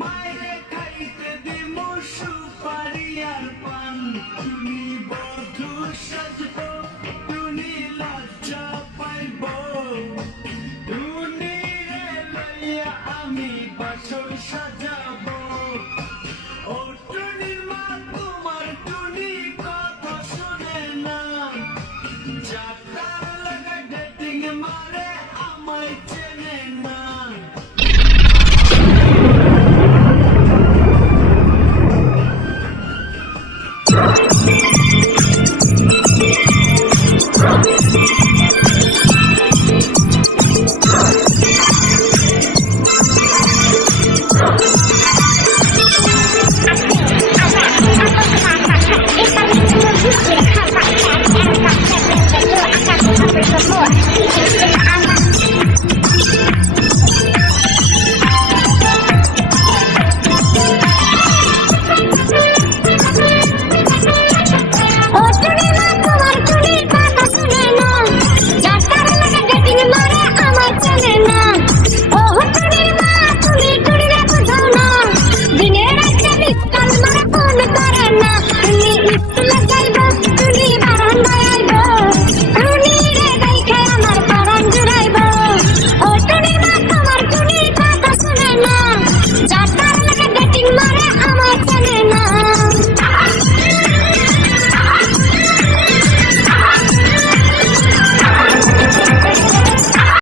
মায়ের খাইতে দিব সুপারি আর পান? তুমি বধু সাজব, তুমি লজ্জা পাইব। তুমি রে লইয়া আমি বাসর সাজা